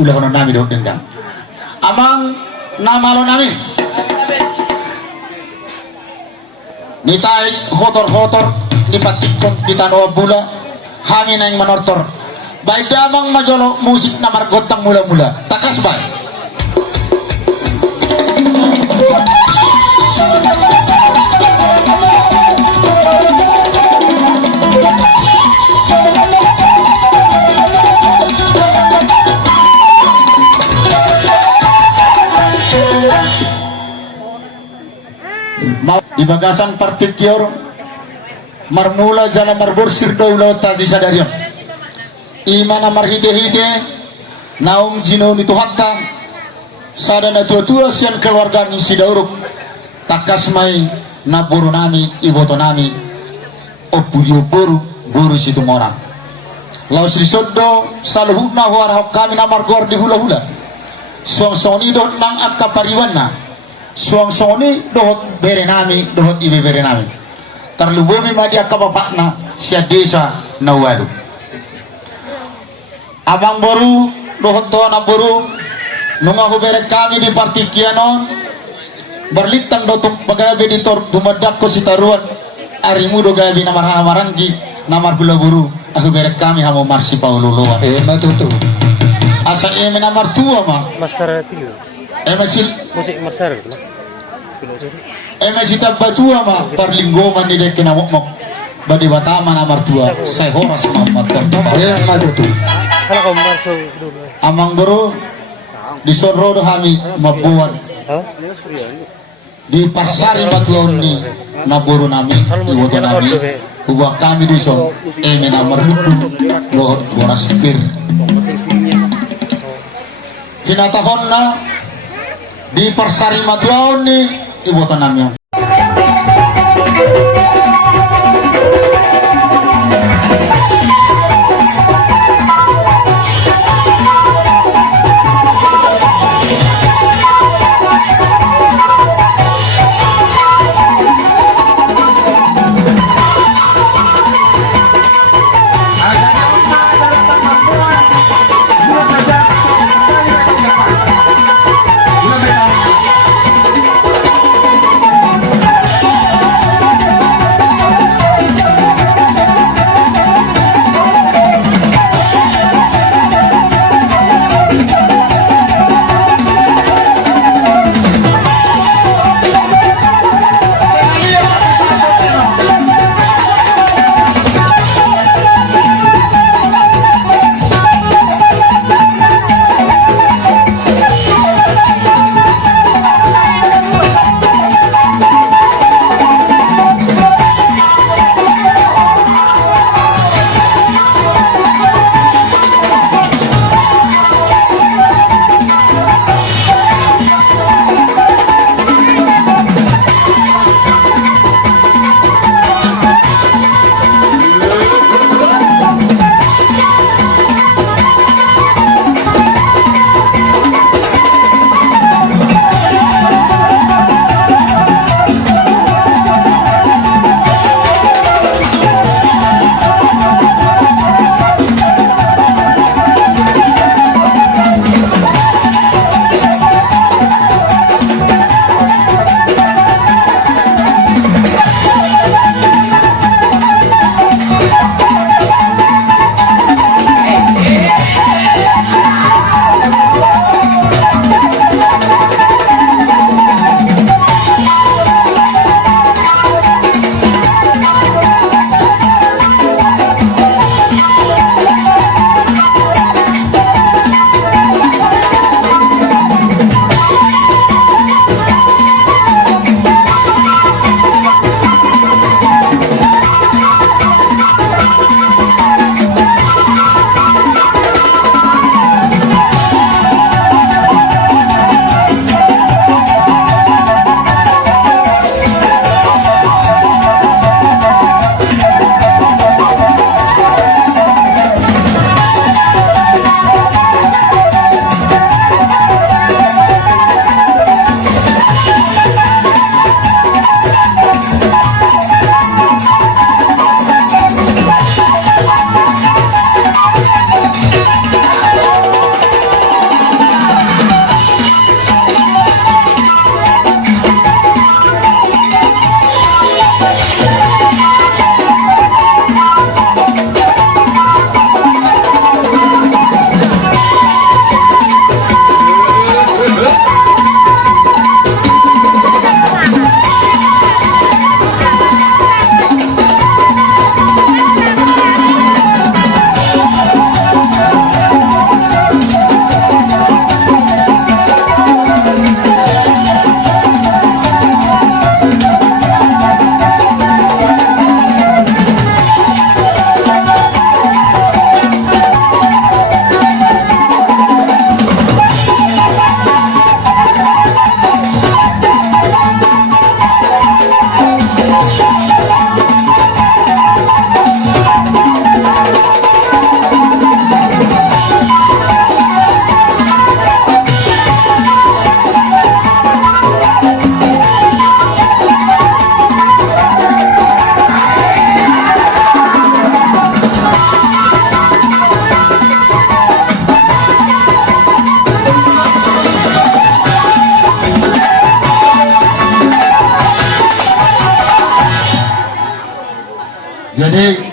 ulah hono nami do dendam amang nama lo nami nitai hotor nipatikon kita no bula hami nang manortor baik damang majolo musik namar gotang mula-mula takas bay di bagasan partikior marmula jana marbursir daulau tadi sadarion imana marhide-hide naung jino itu hatta sadana tua-tua sian keluarga ni sidauruk takasmai naburu nami iboto nami opudio buru situ morang lau sri soddo saluhukna huara kami namar gor di hula-hula suang-suang dot nang akka pariwana suang-suang dohot bere nami dohot ibe bere nami terlubumi madi akka bapakna sia desa nawalu abang baru dohot toana baru nunga hubere kami di partikianon berlitang dotuk bagabe ditor dumadak ko sitaruan arimudo gabi namar hamaranggi namar gula buru aku bere kami hamo marsi paululuan matutu asa namar tua ma masyarakat masil musik masyarakat masih tua ma parlinggoman ni dek kena mok badi batama namar tua saya horas Muhammad matutu kalau kamu masuk dulu amang baru di sorrodo kami mabuan di parsari batuan ni naburu nami iwoto nami ubah kami di son namar hukum lohot bonas pir hinatahon na di parsari matuan ni iwoto nami Jadi